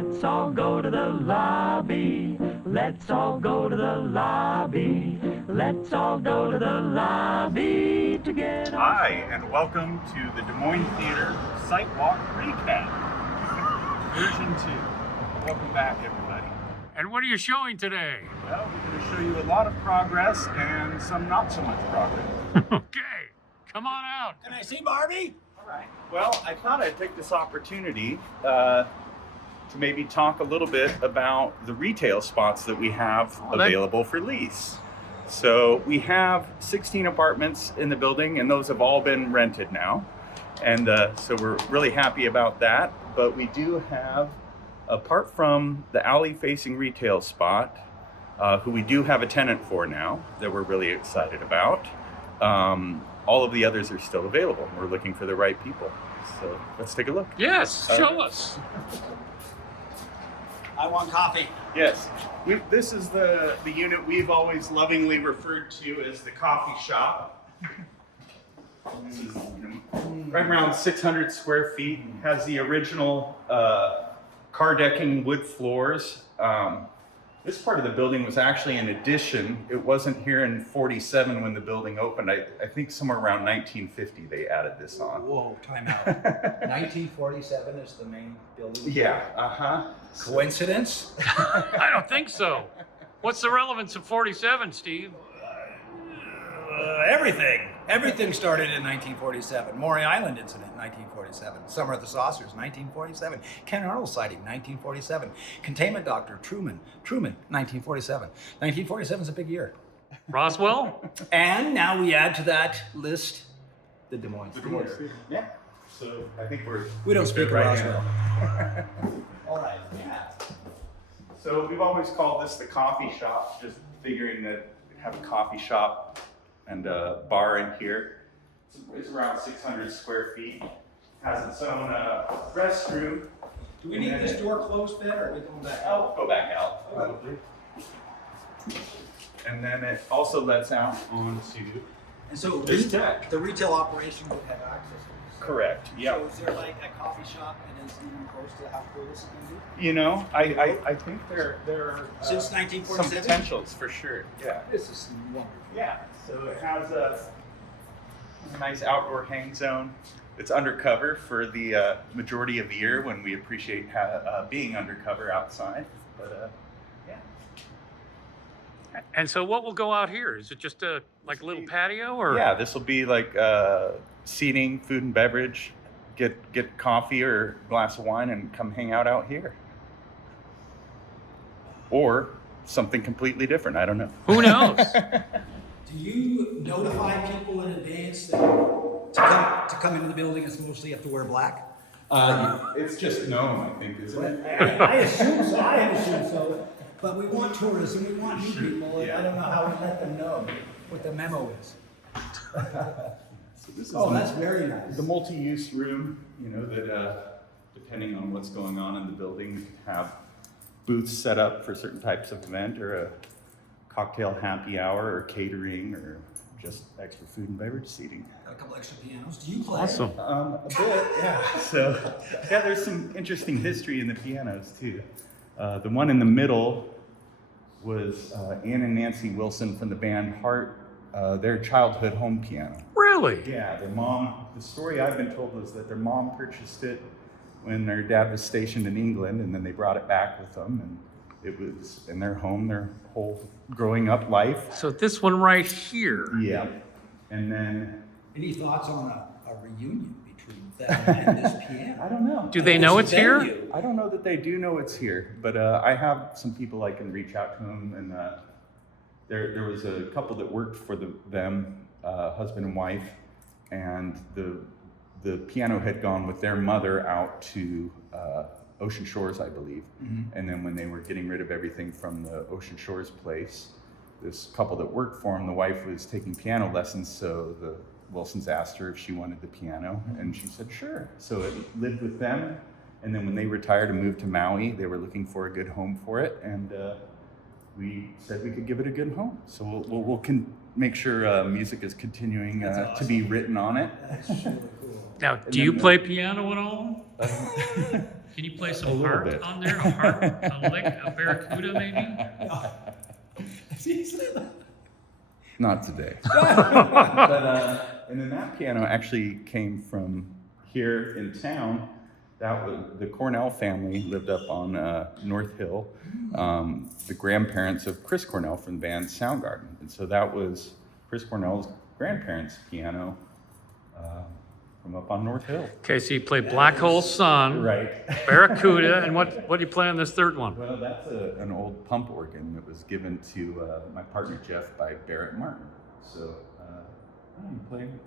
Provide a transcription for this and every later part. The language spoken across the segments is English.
Let's all go to the lobby. Let's all go to the lobby. Let's all go to the lobby to get our... Hi, and welcome to the Des Moines Theater Sidewalk Recap, version 2. Welcome back, everybody. And what are you showing today? Well, we're going to show you a lot of progress and some not so much progress. Okay, come on out. Can I see Barbie? All right. Well, I thought I'd take this opportunity to maybe talk a little bit about the retail spots that we have available for lease. So we have 16 apartments in the building, and those have all been rented now. And so we're really happy about that. But we do have, apart from the alley-facing retail spot, who we do have a tenant for now that we're really excited about, all of the others are still available. We're looking for the right people. So let's take a look. Yes, show us. I want coffee. Yes, this is the unit we've always lovingly referred to as the coffee shop. This is right around 600 square feet, has the original car decking wood floors. This part of the building was actually an addition. It wasn't here in 47 when the building opened. I think somewhere around 1950 they added this on. Whoa, time out. 1947 is the main building? Yeah, uh-huh. Coincidence? I don't think so. What's the relevance of 47, Steve? Everything. Everything started in 1947. Maury Island incident, 1947. Summer of the Saucers, 1947. Ken Arnold sighting, 1947. Containment Doctor, Truman, 1947. 1947 is a big year. Roswell? And now we add to that list the Des Moines Theater. Yeah. So I think We don't speak of right Roswell. now. All right, yeah. So we've always called this the coffee shop, just figuring that we have a coffee shop and a bar in here. It's around 600 square feet. Has its own restroom. Do we need this door closed, Ben, or are we going back out? I'll go back out. Probably. And then it also lets out onto And so this deck. the retail operation would have access to this? Correct. Yeah. So is there like a coffee shop and is even close to how cool this is going to be? You know, I think there are Since some 1947? potentials for sure. Yeah. This is wonderful. Yeah. So it has a nice outdoor hang zone. It's undercover for the majority of the year when we appreciate being undercover outside. But yeah. And so what will go out here? Is it just a little patio or? Yeah, this will be like seating, food and beverage. Get coffee or a glass of wine and come hang out here. Or something completely different. I don't know. Who knows? Do you notify people in advance that to come into the building is mostly have to wear black? It's just known, I think, isn't it? I assume so. I assume so. But we want tourism. We want new people. Yeah. I don't know how we let them know what the memo is. So this is That's very nice. the multi-use room, you know, that depending on what's going on in the building, we can have booths set up for certain types of event or a cocktail happy hour or catering or just extra food and beverage seating. Got a couple extra pianos. Do you play? Awesome. A bit, yeah. So, yeah, there's some interesting history in the pianos too. The one in the middle was Ann and Nancy Wilson from the band Heart, their childhood home piano. Really? Yeah, their mom, the story I've been told was that their mom purchased it when their dad was stationed in England, and then they brought it back with them, and it was in their home their whole growing up life. So this one right here. Yeah. And then, Any thoughts on a reunion between them and this piano? I don't know. Do they know it's here? Venue. I don't know that they do know it's here, but I have some people I can reach out to them, and there was a couple that worked for them, husband and wife, and the piano had gone with their mother out to Ocean Shores, I believe. Mm-hmm. And then when they were getting rid of everything from the Ocean Shores place, this couple that worked for him, the wife was taking piano lessons, so the Wilsons asked her if she wanted the piano, and she said sure. So it lived with them, and then when they retired and moved to Maui, they were looking for a good home for it, and we said we could give it a good home. So we'll make sure music is continuing to be written on it. That's really cool. Now, do you play piano at all? Can you play A some little heart bit. on there? A heart, a lick, a barracuda maybe? Not today. And then that piano actually came from here in town. That was the Cornell family lived up on North Hill. The grandparents of Chris Cornell from the band Soundgarden, and so that was Chris Cornell's grandparents' piano from up on North Hill. Okay, so you play Black Hole Sun, Right. Barracuda, and what do you play on this third one? Well, that's an old pump organ that was given to my partner Jeff by Barrett Martin. So I'm playing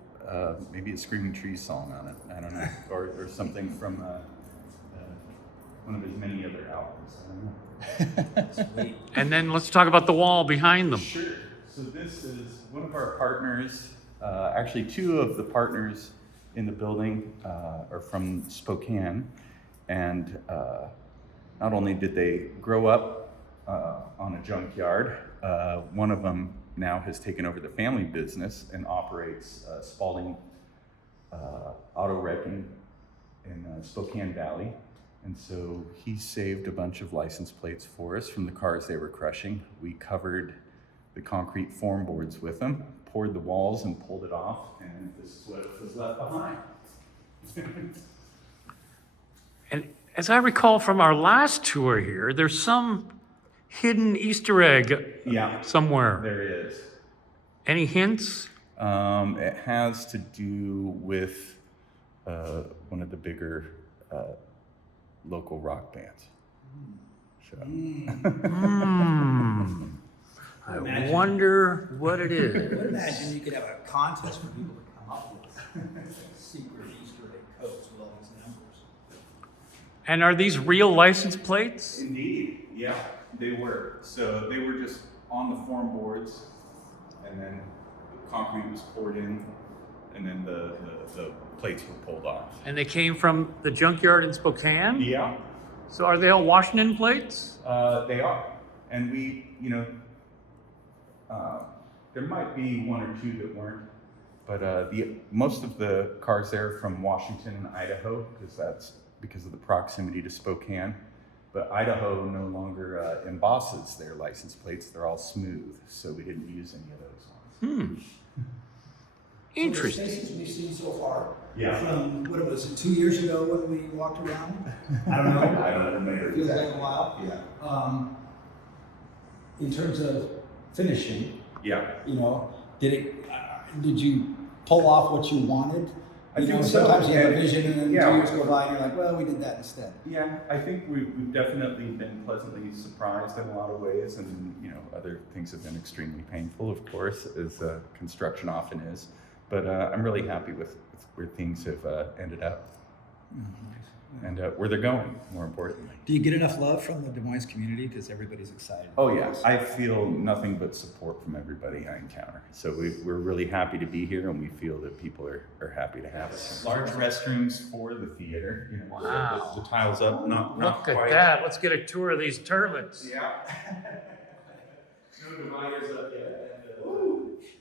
maybe a Screaming Trees song on it. I don't know, or something from one of his many other albums. I don't know. Sweet. And then let's talk about the wall behind them. Sure. So this is one of our partners. Actually, two of the partners in the building are from Spokane, and not only did they grow up on a junkyard, one of them now has taken over the family business and operates Spalding Auto Wrecking in Spokane Valley. And so he saved a bunch of license plates for us from the cars they were crushing. We covered the concrete form boards with them, poured the walls and pulled it off, and this is what was left behind. And as I recall from our last tour here, there's some hidden Easter egg Yeah, somewhere. there is. Any hints? It has to do with one of the bigger local rock bands. So. I wonder what it I would is. imagine you could have a contest for people to come up with secret Easter egg codes with all these numbers. And are these real license plates? Indeed, yeah, they were. So they were just on the form boards, and then the concrete was poured in, and then the plates were pulled off. And they came from the junkyard in Spokane? Yeah, So are they all Washington plates? they are. And we, there might be one or two that weren't, but most of the cars there are from Washington and Idaho, because of the proximity to Spokane. But Idaho no longer embosses their license plates; they're all smooth, so we didn't use any of those ones. Interesting. So the spaces we've seen so far, Yeah. from, what was it, 2 years ago when we walked around? I don't know. I don't remember Feels like exactly. a while. Yeah. In terms of finishing, Yeah. did you pull off what you wanted? I think so. Sometimes you have a vision and then Yeah. 2 years go by and you're like, well, we did that instead. Yeah, I think we've definitely been pleasantly surprised in a lot of ways, and other things have been extremely painful, of course, as construction often is. But I'm really happy with where things have ended up, and where they're going. More importantly. Do you get enough love from the Des Moines community? Because everybody's excited. Oh yeah, I feel nothing but support from everybody I encounter. So we're really happy to be here, and we feel that people are happy to have us. Large restrooms for the theater. Wow. The tiles up, not Look at quite. that. Let's get a tour of these tournaments. Yeah. No dividers up yet.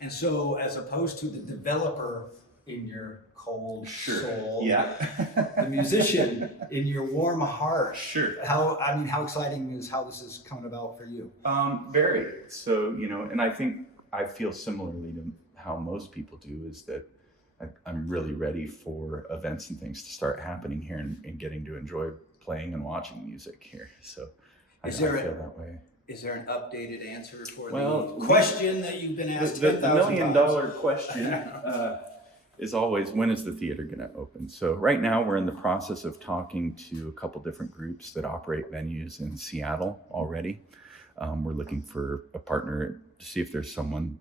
And so, as opposed to the developer in your cold soul, Yeah. the musician in your warm heart, Sure. how exciting is how this is coming about for you? Very. So, and I think I feel similarly to how most people do, is that I'm really ready for events and things to start happening here and getting to enjoy playing and watching music here. So I feel that way. Is there an updated answer for Well, the question that you've been asked The 10,000 $1 million times? question is always, when is the theater going to open? So right now we're in the process of talking to a couple different groups that operate venues in Seattle already. We're looking for a partner to see if there's someone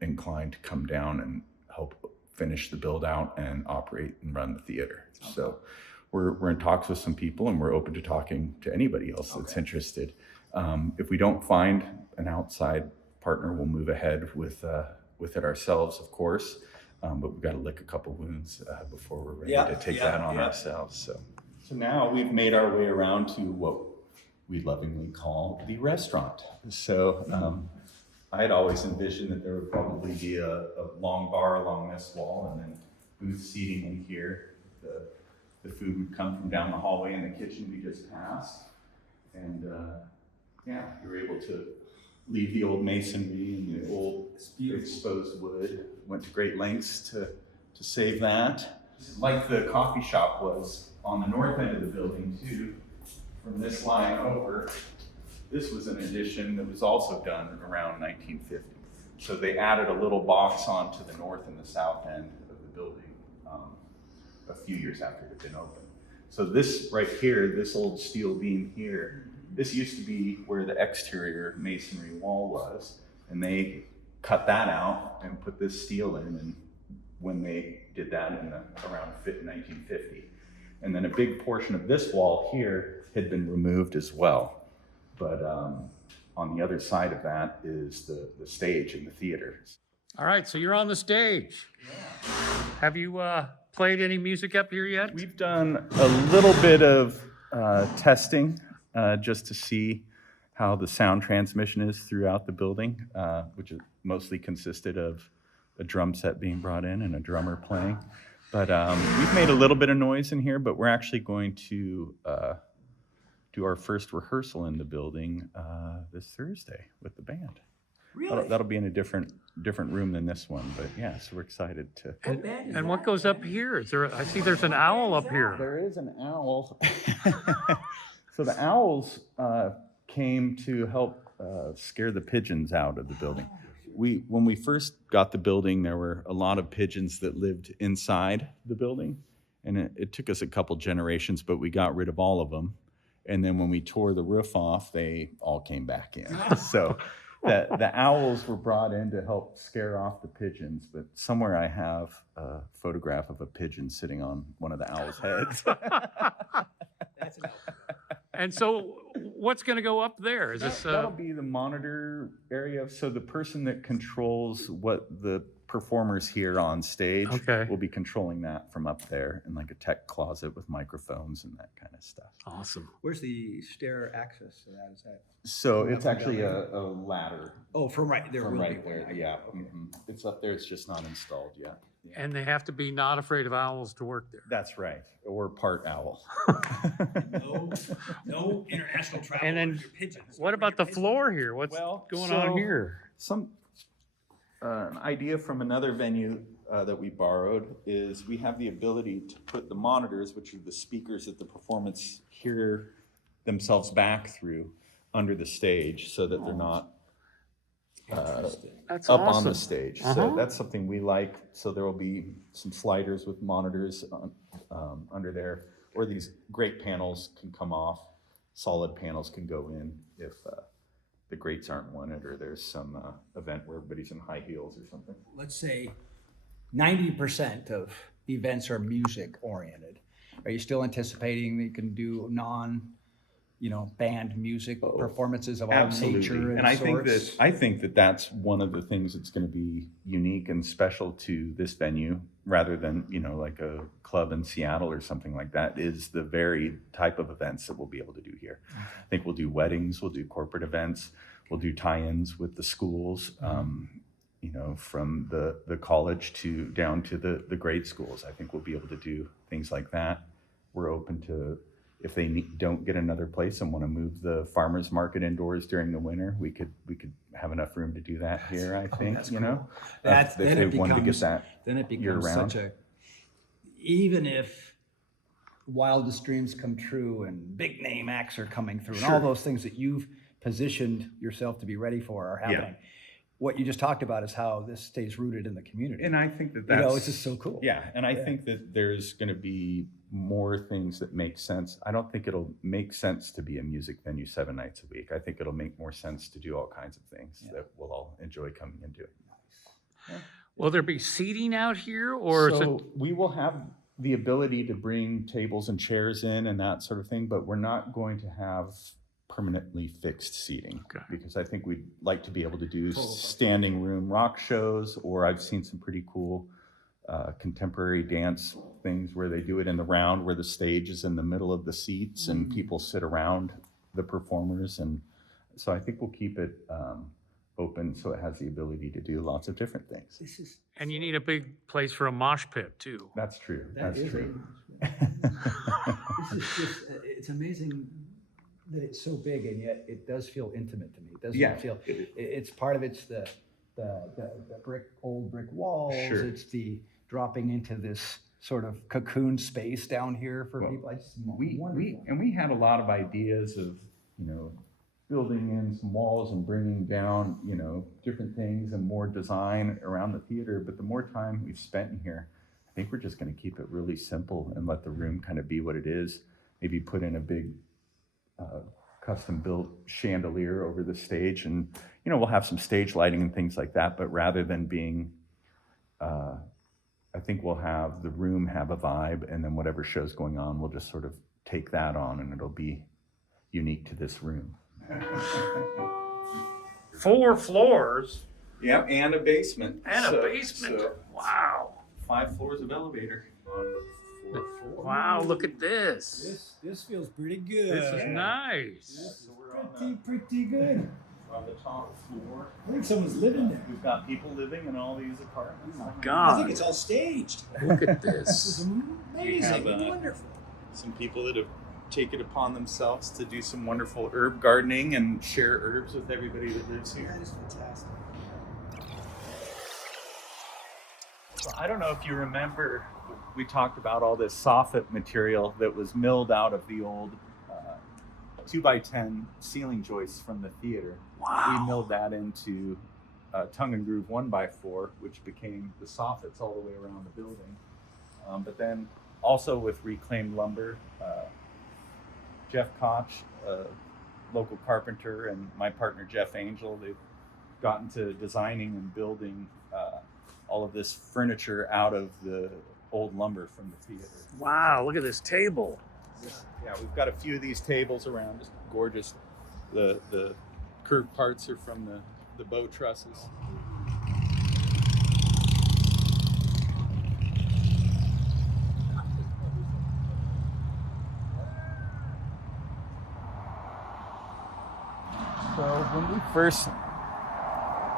inclined to come down and help finish the build out and operate and run the theater. Okay. So we're in talks with some people, and we're open to talking to anybody else that's interested. If we don't find an outside partner, we'll move ahead with it ourselves, of course. But we've got to lick a couple wounds before we're ready to take that on ourselves. So now we've made our way around to what we lovingly call the restaurant. So I had always envisioned that there would probably be a long bar along this wall, and then booth seating in here. The the food would come from down the hallway in the kitchen we just passed. And yeah, you were able to leave the old masonry and the old exposed wood. Went to great lengths to save that. Like the coffee shop was on the north end of the building too, from this line over. This was an addition that was also done around 1950. So they added a little box onto the north and the south end of the building a few years after it had been opened. So this right here, this old steel beam here, this used to be where the exterior masonry wall was, and they cut that out and put this steel in, and when they did that in around 1950. And then a big portion of this wall here had been removed as well. But on the other side of that is the stage and the theater. All right, so you're on the stage. Yeah. Have you played any music up here yet? We've done a little bit of testing just to see how the sound transmission is throughout the building, which is mostly consisted of a drum set being brought in and a drummer playing. But we've made a little bit of noise in here, but we're actually going to do our first rehearsal in the building this Thursday with the band. Really? That'll be in a different room than this one, but yeah, so we're excited to. And what goes up here? Is there? I see there's an owl up here. There is an owl. So the owls came to help scare the pigeons out of the building. When we first got the building, there were a lot of pigeons that lived inside the building, and it took us a couple generations, but we got rid of all of them. And then when we tore the roof off, they all came back in. So the owls were brought in to help scare off the pigeons, but somewhere I have a photograph of a pigeon sitting on one of the owl's heads. That's an owl. And so what's going to go up there? Is this? That'll be the monitor area. So the person that controls what the performers hear on stage will be controlling that from up there in like a tech closet with microphones and that kind of stuff. Awesome. Where's the stair access to that? Is that? So it's actually a ladder. Oh, from right there. From will right be one. there, yeah. It's up there, it's just not installed yet. Yeah. And they have to be not afraid of owls to work there. That's right, or part owl. No international travel. And then with your pigeons. what about the floor here? What's going on here? An idea from another venue that we borrowed is we have the ability to put the monitors, which are the speakers that the performance hear themselves back through, under the stage so that they're not That's up awesome. on the stage. So that's something we like. So there will be some sliders with monitors under there, or these great panels can come off. Solid panels can go in if the grates aren't wanted, or there's some event where everybody's in high heels or something. Let's say 90% of events are music oriented. Are you still anticipating that you can do band music performances of all nature and I sorts? think that that's one of the things that's going to be unique and special to this venue, rather than like a club in Seattle or something like that, is the varied type of events that we'll be able to do here. I think we'll do weddings, we'll do corporate events, we'll do tie-ins with the schools, from the college to down to the grade schools. I think we'll be able to do things like that. We're open to, if they don't get another place and want to move the farmers market indoors during the winter, we could have enough room to do that here. I think that's you cool. know That's, if they wanted to get that. Then it becomes year-round. such a, even if wildest dreams come true and big name acts are coming through and all those things that you've positioned yourself to be ready for are happening. Yeah. What you just talked about is how this stays rooted in the community. And I think that's it's just so cool. Yeah, and I think that there's going to be more things that make sense. I don't think it'll make sense to be a music venue 7 nights a week. I think it'll make more sense to do all kinds of things that we'll all enjoy coming and doing. Will there be seating out here, or is it? So we will have the ability to bring tables and chairs in and that sort of thing, but we're not going to have permanently fixed seating, because I think we'd like to be able to do standing room rock shows, or I've seen some pretty cool contemporary dance things where they do it in the round, where the stage is in the middle of the seats and people sit around the performers. And so I think we'll keep it open so it has the ability to do lots of different things. And you need a big place for a mosh pit too. That's true. That's true. This is just, it's amazing that it's so big and yet it does feel intimate to me. It doesn't Yeah. feel, it's part of it's the old brick walls. Sure. It's the dropping into this sort of cocoon space down here for Well, people. I just, we had a lot of ideas of, building in some walls and bringing down, different things and more design around the theater. But the more time we've spent in here, I think we're just going to keep it really simple and let the room kind of be what it is. Maybe put in a big custom built chandelier over the stage, and we'll have some stage lighting and things like that. But rather than being, I think we'll have the room have a vibe, and then whatever show's going on, we'll just sort of take that on, and it'll be unique to this room. 4 floors Yeah, and a basement. and a basement. Wow. 5 floors of elevator on 4 floors. Wow, look at this. This feels pretty good. This is nice. So we're on Pretty good. the top floor. I think someone's living there. We've got people living in all these apartments. God, all staged. look at This is this. amazing. We have, Wonderful. Some people that have taken it upon themselves to do some wonderful herb gardening and share herbs with everybody that lives here. That is fantastic. I don't know if you remember, we talked about all this soffit material that was milled out of the old 2x10 ceiling joists from the theater. Wow. We milled that into tongue and groove 1x4, which became the soffits all the way around the building. But then also with reclaimed lumber, Jeff Koch, local carpenter, and my partner Jeff Angel, they've gotten to designing and building all of this furniture out of the old lumber from the theater. Wow, look at this table. Yeah, we've got a few of these tables around, just gorgeous. The curved parts are from the bow trusses. So when we first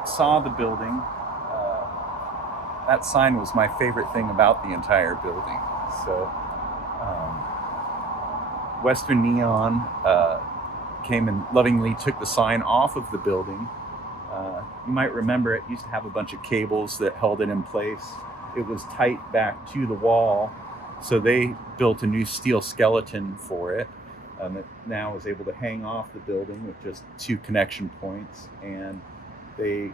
saw the building, that sign was my favorite thing about the entire building. So Western Neon came and lovingly took the sign off of the building. You might remember it used to have a bunch of cables that held it in place. It was tight back to the wall, so they built a new steel skeleton for it. It now is able to hang off the building with just 2 connection points, and they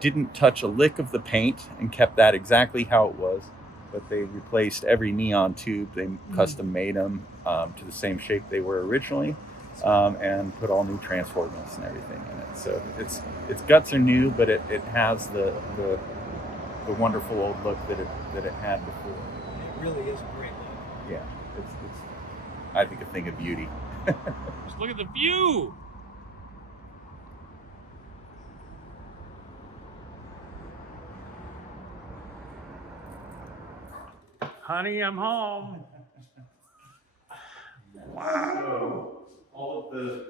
didn't touch a lick of the paint and kept that exactly how it was, but they replaced every neon tube. They custom made them to the same shape they were originally, and put all new transformers and everything in it. So its guts are new, but it has the wonderful old look that it had before. It really is a great look. Yeah, it's I think a thing of beauty. Just look at the view. Honey, I'm home. So all of the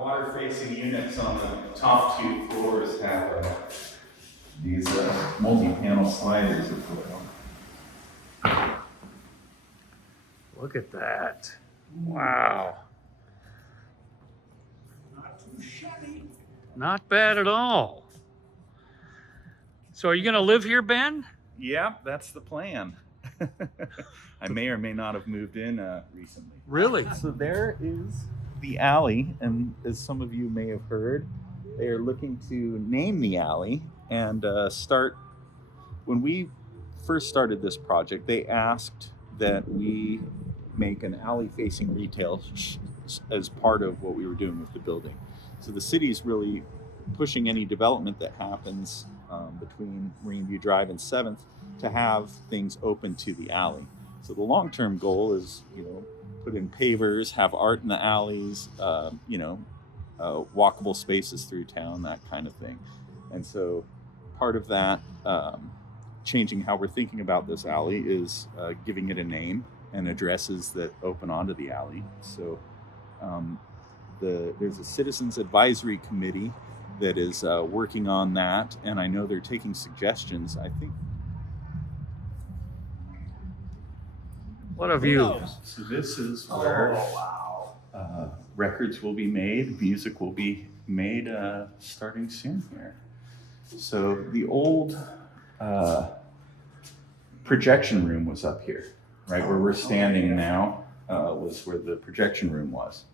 water-facing units on the top 2 floors have these multi-panel sliders that put on. Look at that. Wow. Not too shabby. Not bad at all. So are you going to live here, Ben? Yeah, that's the plan. I may or may not have moved in recently. Really? So there is the alley, and as some of you may have heard, they are looking to name the alley and start. When we first started this project, they asked that we make an alley facing retail as part of what we were doing with the building. So the city's really pushing any development that happens between Marine View Drive and 7th to have things open to the alley. So the long-term goal is, put in pavers, have art in the alleys, walkable spaces through town, that kind of thing. And so part of that, changing how we're thinking about this alley, is giving it a name and addresses that open onto the alley. So there's a citizens advisory committee that is working on that, and I know they're taking suggestions. I think What a view. So this is where records will be made, music will be made starting soon here. So the old projection room was up here, right where we're standing now was where the projection room was.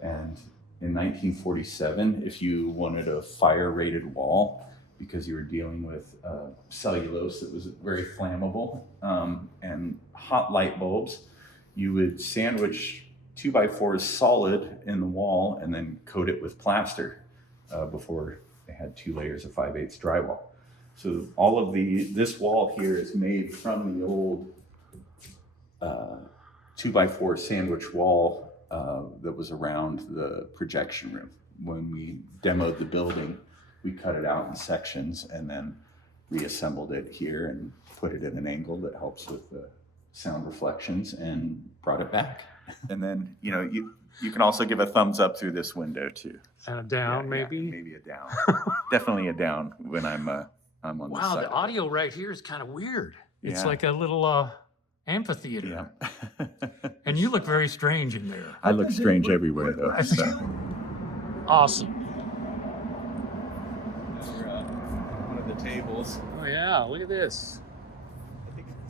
And in 1947, if you wanted a fire-rated wall, because you were dealing with cellulose that was very flammable and hot light bulbs, you would sandwich 2x4s solid in the wall and then coat it with plaster before they had 2 layers of 5/8 drywall. So all of this wall here is made from the old 2x4 sandwich wall that was around the projection room. When we demoed the building, we cut it out in sections and then reassembled it here and put it at an angle that helps with the sound reflections and brought it back. And then, you know, you can also give a thumbs up through this window too. And a down, maybe? Yeah, maybe a down. Definitely a down when I'm on this Wow, side. the audio right here is kind of weird. It's Yeah. like a little amphitheater. Yeah. And you look very strange in there. I look strange everywhere though. So. Awesome. One of the tables. Oh yeah, look at this.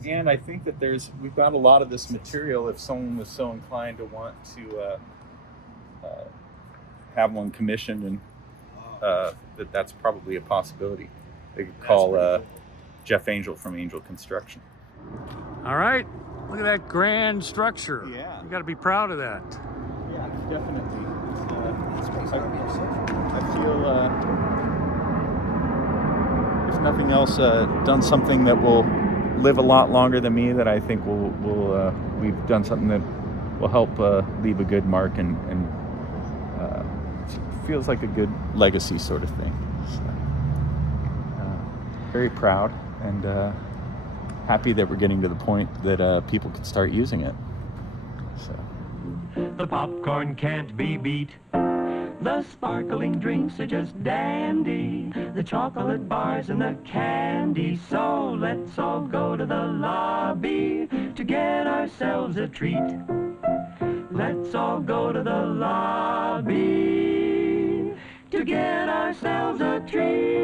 And I think that we've got a lot of this material if someone was so inclined to want to have one commissioned, and that's probably a possibility. They could call Jeff Angel from Angel Construction. All right, look at that grand structure. Yeah. You got to be proud of that. Yeah, definitely. I feel, if nothing else, done something that will live a lot longer than me. That I think we've done something that will help leave a good mark and feels like a good legacy sort of thing. So, very proud and happy that we're getting to the point that people can start using it. So. The popcorn can't be beat. The sparkling drinks are just dandy. The chocolate bars and the candy. So let's all go to the lobby to get ourselves a treat. Let's all go to the lobby to get ourselves a treat.